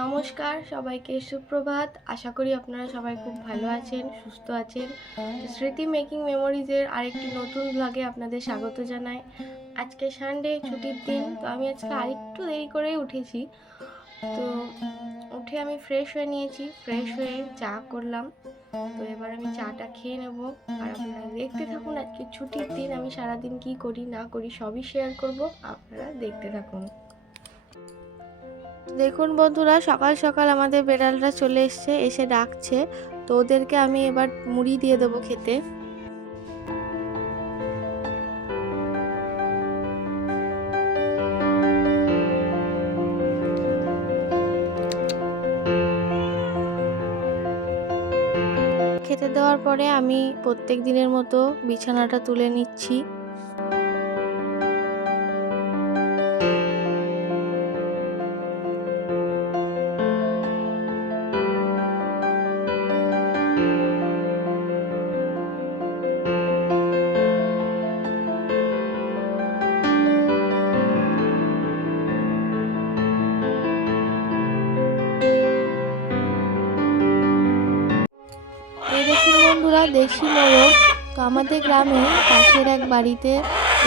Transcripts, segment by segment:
নমস্কার সবাইকে, সুপ্রভাত। আশা করি আপনারা সবাই খুব ভালো আছেন, সুস্থ আছেন। তো স্মৃতি মেকিং মেমোরিজের আরেকটি নতুন ব্লগে আপনাদের স্বাগত জানাই। আজকে সানডে, ছুটির দিন। তো আমি আজকে আরেকটু দেরি করেই উঠেছি। তো উঠে আমি ফ্রেশ হয়ে নিয়েছি, ফ্রেশ হয়ে চা করলাম। তো এবার আমি চাটা খেয়ে নেব। আর আপনারা দেখতে থাকুন, আজকে ছুটির দিন আমি সারাদিন কি করি না করি সবই শেয়ার করব, আপনারা দেখতে থাকুন। দেখুন বন্ধুরা, সকাল সকাল আমাদের বেড়ালরা চলে এসছে, এসে ডাকছে। তো ওদেরকে আমি এবার মুড়ি দিয়ে দেবো খেতে। খেতে দেওয়ার পরে আমি প্রত্যেক দিনের মতো বিছানাটা তুলে নিচ্ছি। এই দেখুন বন্ধুরা, দেশি মোরগ। তো আমাদের গ্রামে পাশের এক বাড়িতে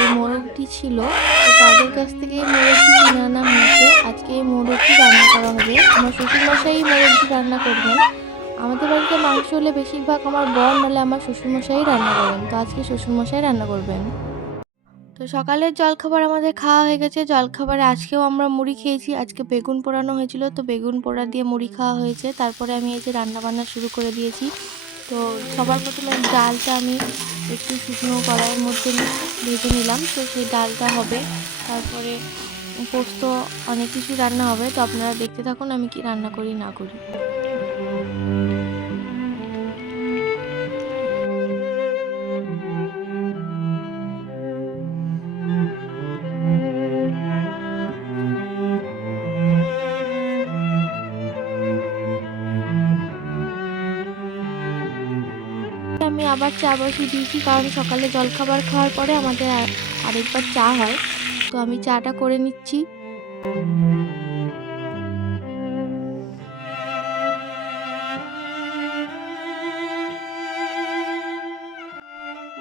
এই মোরগটি ছিল। তো তাদের কাছ থেকে এই মোরগটি কিনে আনা হয়েছে। আজকে এই মোরগটি রান্না করা হবে। আমার শ্বশুরমশাই এই মোরগটি রান্না করবেন। আমাদের বাড়িতে মাংস হলে বেশিরভাগ আমার বর নাহলে আমার শ্বশুরমশাই রান্না করেন। তো আজকে শ্বশুরমশাই রান্না করবেন। তো সকালের জলখাবার আমাদের খাওয়া হয়ে গেছে। জলখাবারে আজকেও আমরা মুড়ি খেয়েছি। আজকে বেগুন পোড়ানো হয়েছিল, তো বেগুন পোড়া দিয়ে মুড়ি খাওয়া হয়েছে। তারপরে আমি এই যে রান্নাবান্না শুরু করে দিয়েছি। তো সবার প্রথমে ডালটা আমি একটু শুকনো কড়াইয়ের মধ্যে ভেজে নিলাম। তো সেই ডালটা হবে, তারপরে পোস্ত, অনেক কিছু রান্না হবে। তো আপনারা দেখতে থাকুন আমি কি রান্না করি না করি। আমি আবার চা বসিয়ে দিয়েছি, কারণ সকালে জলখাবার খাওয়ার পরে আমাদের আরেকবার চা হয়। তো আমি চাটা করে নিচ্ছি।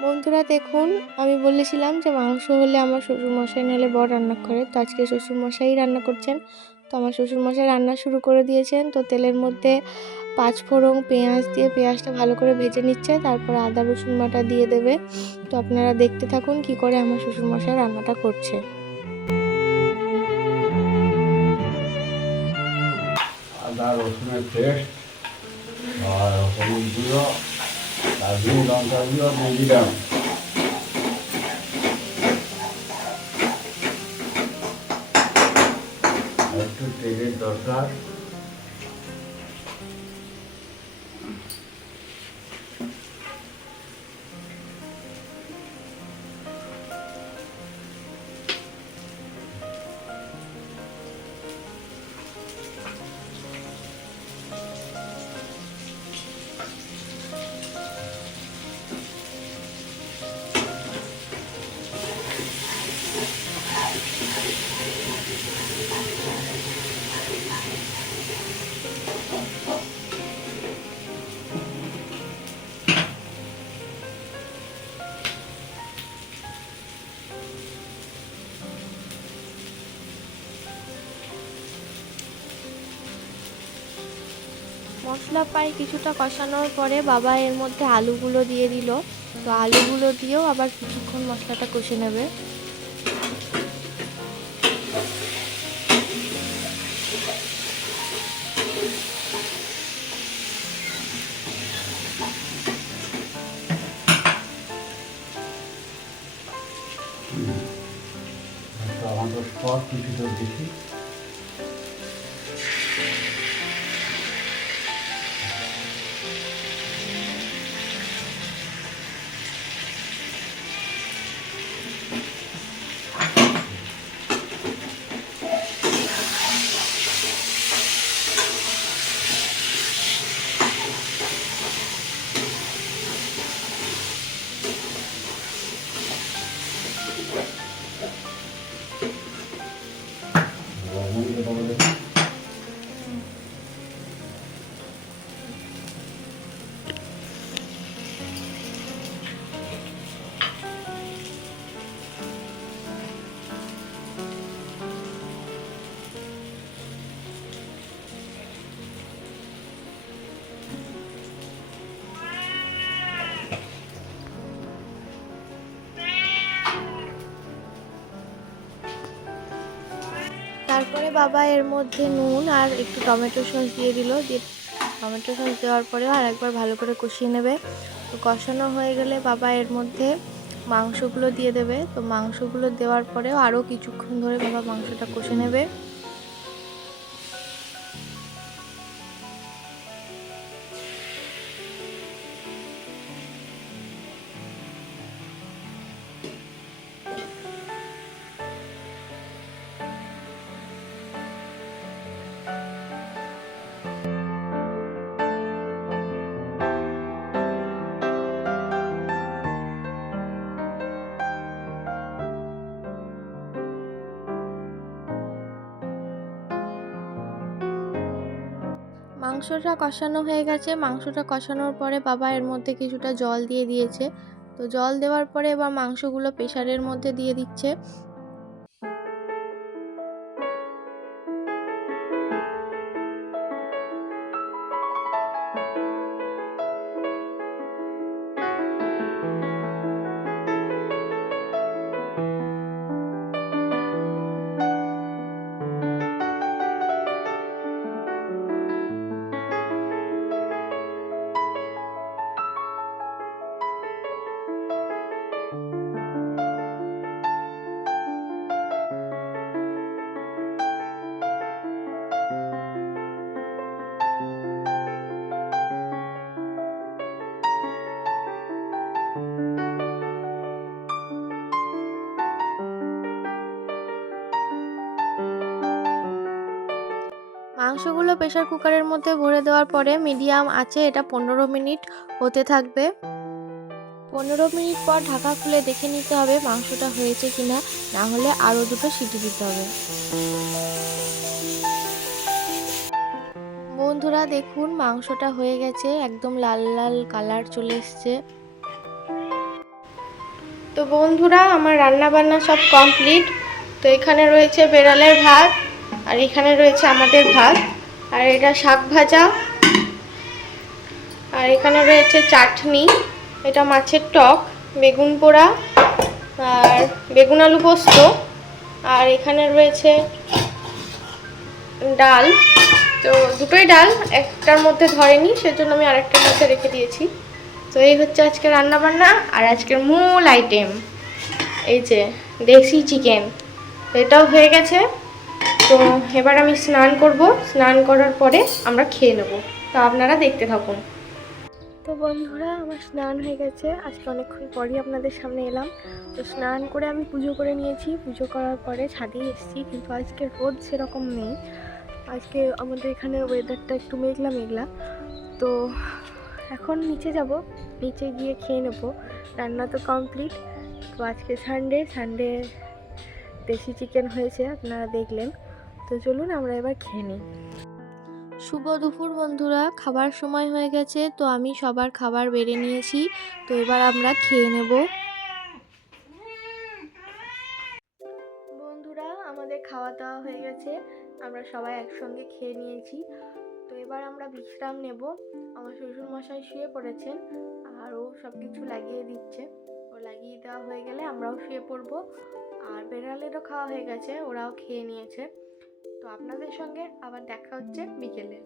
বন্ধুরা দেখুন, আমি বলেছিলাম যে মাংস হলে আমার শ্বশুরমশাই নাহলে বর রান্না করে। তো আজকে শ্বশুরমশাই রান্না করছেন। তো আমার শ্বশুরমশাই রান্না শুরু করে দিয়েছেন। তো তেলের মধ্যে পাঁচফোড়ন, পেঁয়াজ দিয়ে পেঁয়াজটা ভালো করে ভেজে নিচ্ছে, তারপর আদা রসুন বাটা দিয়ে দেবে। তো আপনারা দেখতে থাকুন কি করে আমার শ্বশুরমশাই রান্নাটা করছে। আদা রসুনের পেস্ট আর হলুদ গুঁড়ো, দারচিনি, লঙ্কা গুঁড়ো দিয়ে দিলাম। একটু তেলের দরকার। মশলা প্রায় কিছুটা কষানোর পরে বাবা এর মধ্যে আলুগুলো দিয়ে দিল। তো আলুগুলো দিয়েও আবার কিছুক্ষণ মশলাটা কষে নেবে। আমাদের সব কিছু তো দেখি। তারপরে বাবা এর মধ্যে নুন আর একটু টমেটো সস দিয়ে দিল, দিয়ে টমেটো সস দেওয়ার পরেও আর একবার ভালো করে কষিয়ে নেবে। তো কষানো হয়ে গেলে বাবা এর মধ্যে মাংসগুলো দিয়ে দেবে। তো মাংসগুলো দেওয়ার পরেও আরও কিছুক্ষণ ধরে বাবা মাংসটা কষে নেবে। মাংসটা কষানো হয়ে গেছে। মাংসটা কষানোর পরে বাবা এর মধ্যে কিছুটা জল দিয়ে দিয়েছে। তো জল দেওয়ার পরে এবার মাংসগুলো প্রেসারের মধ্যে দিয়ে দিচ্ছে। মাংসগুলো প্রেসার কুকারের মধ্যে ভরে দেওয়ার পরে মিডিয়াম আঁচে এটা 15 মিনিট হতে থাকবে। 15 মিনিট পর ঢাকা খুলে দেখে নিতে হবে মাংসটা হয়েছে কিনা, না হলে আরও দুটো সিটি দিতে হবে। বন্ধুরা দেখুন মাংসটা হয়ে গেছে, একদম লাল লাল কালার চলে এসছে। তো বন্ধুরা আমার রান্না বান্না সব কমপ্লিট। তো এখানে রয়েছে বেড়ালের ভাত, আর এখানে রয়েছে আমাদের ভাত, আর এটা শাক ভাজা, আর এখানে রয়েছে চাটনি, এটা মাছের টক, বেগুন পোড়া আর বেগুন আলু পোস্ত, আর এখানে রয়েছে ডাল। তো দুটোই ডাল, একটার মধ্যে ধরেনি সেজন্য আমি আরেকটার মধ্যে রেখে দিয়েছি। তো এই হচ্ছে আজকে রান্না বান্না। আর আজকের মূল আইটেম এই যে দেশি চিকেন, তো এটাও হয়ে গেছে। তো এবার আমি স্নান করব, স্নান করার পরে আমরা খেয়ে নেব। তো আপনারা দেখতে থাকুন। তো বন্ধুরা আমার স্নান হয়ে গেছে, আজকে অনেকক্ষণ পরই আপনাদের সামনে এলাম। তো স্নান করে আমি পুজো করে নিয়েছি, পুজো করার পরে ছাদে এসেছি, কিন্তু আজকে রোদ সেরকম নেই। আজকে আমাদের এখানে ওয়েদারটা একটু মেঘলা মেঘলা। তো এখন নিচে যাব, নিচে গিয়ে খেয়ে নেবো। রান্না তো কমপ্লিট। তো আজকে সানডে দেশি চিকেন হয়েছে, আপনারা দেখলেন। তো চলুন আমরা এবার খেয়ে নিই। শুভ দুপুর বন্ধুরা, খাবার সময় হয়ে গেছে। তো আমি সবার খাবার বেড়ে নিয়েছি, তো এবার আমরা খেয়ে নেব। বন্ধুরা আমাদের খাওয়া দাওয়া হয়ে গেছে, আমরা সবাই একসঙ্গে খেয়ে নিয়েছি। তো এবার আমরা বিশ্রাম নেব। আমার শ্বশুরমশাই শুয়ে পড়েছেন, আর ও সব কিছু লাগিয়ে দিচ্ছে। ও লাগিয়ে দেওয়া হয়ে গেলে আমরাও শুয়ে পড়বো। আর বেড়ালেরও খাওয়া হয়ে গেছে, ওরাও খেয়ে নিয়েছে। তো আপনাদের সঙ্গে আবার দেখা হচ্ছে বিকেলে।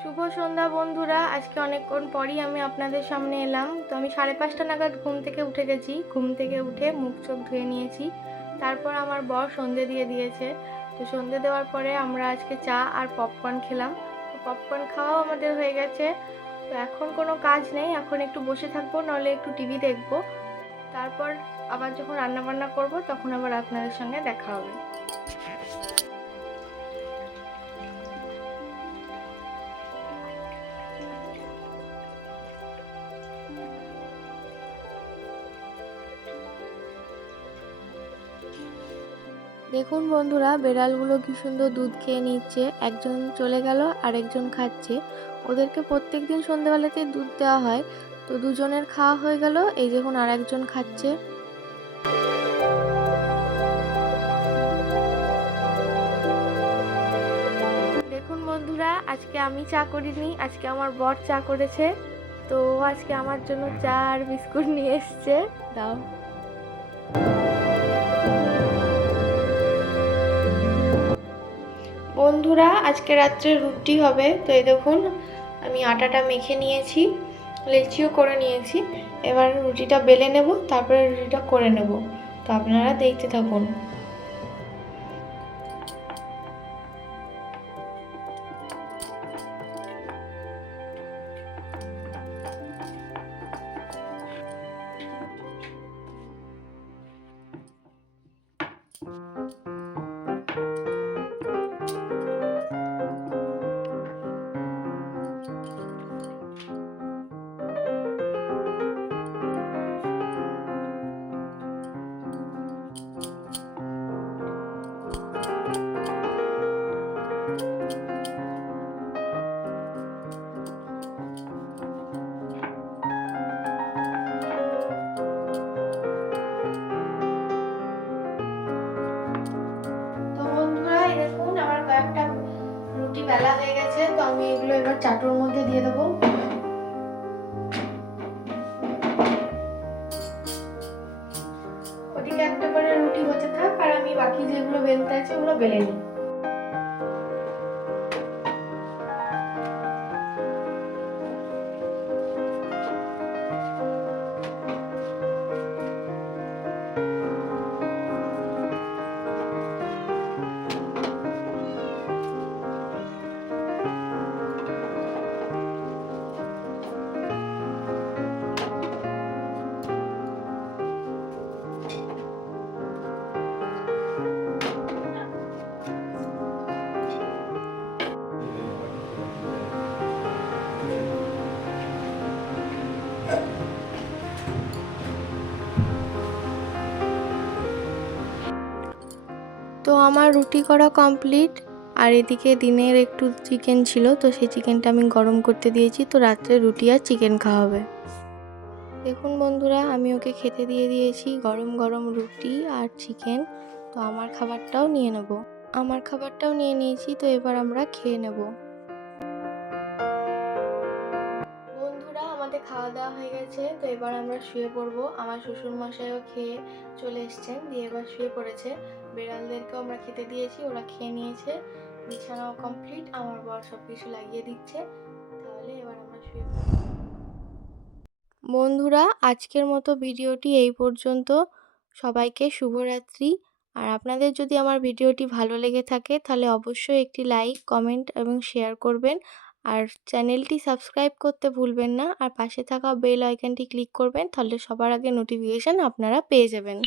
শুভ সন্ধ্যা বন্ধুরা, আজকে অনেকক্ষণ পরই আমি আপনাদের সামনে এলাম। তো আমি 5:30 নাগাদ ঘুম থেকে উঠে গেছি। ঘুম থেকে উঠে মুখ চোখ ধুয়ে নিয়েছি, তারপর আমার বর সন্ধে দিয়ে দিয়েছে। তো সন্ধে দেওয়ার পরে আমরা আজকে চা আর পপকর্ন খেলাম। তো পপকর্ন খাওয়াও আমাদের হয়ে গেছে। তো এখন কোনো কাজ নেই, এখন একটু বসে থাকবো, নাহলে একটু টিভি দেখবো। তারপর আবার যখন রান্না বান্না করবো তখন আবার আপনাদের সঙ্গে দেখা হবে। দেখুন বন্ধুরা বেড়ালগুলো কি সুন্দর দুধ খেয়ে নিচ্ছে। একজন চলে গেল আর একজন খাচ্ছে। ওদেরকে প্রত্যেক দিন সন্ধ্যেবেলাতেই দুধ দেওয়া হয়। তো দুজনের খাওয়া হয়ে গেল, এই দেখুন আর একজন খাচ্ছে। দেখুন বন্ধুরা আজকে আমি চা করিনি, আজকে আমার বর চা করেছে। তো আজকে আমার জন্য চা আর বিস্কুট নিয়ে এসছে। দাও। বন্ধুরা, আজকে রাত্রে রুটি হবে। তো এই দেখুন, আমি আটাটা মেখে নিয়েছি, লেচিও করে নিয়েছি। এবার রুটিটা বেলে নেব, তারপরে রুটিটা করে নেব। তো আপনারা দেখতে থাকুন। তো বন্ধুরা, এই দেখুন আমার কয়েকটা রুটি বেলা হয়ে গেছে। তো আমি এগুলো এবার চাটুর মধ্যে দিয়ে দেবো। ওদিকে একটা করে রুটি হতে থাক, আর আমি বাকি যেগুলো বেলতে আছে ওগুলো বেলে নিই। তো আমার রুটি করা কমপ্লিট। আর এদিকে দিনের একটু চিকেন ছিল, তো সেই চিকেনটা আমি গরম করতে দিয়েছি। তো রাত্রে রুটি আর চিকেন খাওয়া হবে। দেখুন বন্ধুরা, আমি ওকে খেতে দিয়ে দিয়েছি গরম গরম রুটি আর চিকেন। তো আমার খাবারটাও নিয়ে নিয়েছি। তো এবার আমরা খেয়ে নেব। বন্ধুরা, আমাদের খাওয়া দাওয়া হয়ে গেছে। তো এবার আমরা শুয়ে পড়বো। আমার শ্বশুর মশাইও খেয়ে চলে এসছেন, দিয়ে এবার শুয়ে পড়েছে। বিড়ালদেরকেও আমরা খেতে দিয়েছি, ওরা খেয়ে নিয়েছে। বিছানাও কমপ্লিট, আমার বর সব কিছু লাগিয়ে দিচ্ছে। তাহলে এবার আমরা শুয়ে পড়ব। বন্ধুরা, আজকের মতো ভিডিওটি এই পর্যন্ত। সবাইকে শুভরাত্রি। আর আপনাদের যদি আমার ভিডিওটি ভালো লেগে থাকে তাহলে অবশ্যই একটি লাইক, কমেন্ট এবং শেয়ার করবেন। আর চ্যানেলটি সাবস্ক্রাইব করতে ভুলবেন না। আর পাশে থাকা বেল আইকনটি ক্লিক করবেন, তাহলে সবার আগে নোটিফিকেশান আপনারা পেয়ে যাবেন।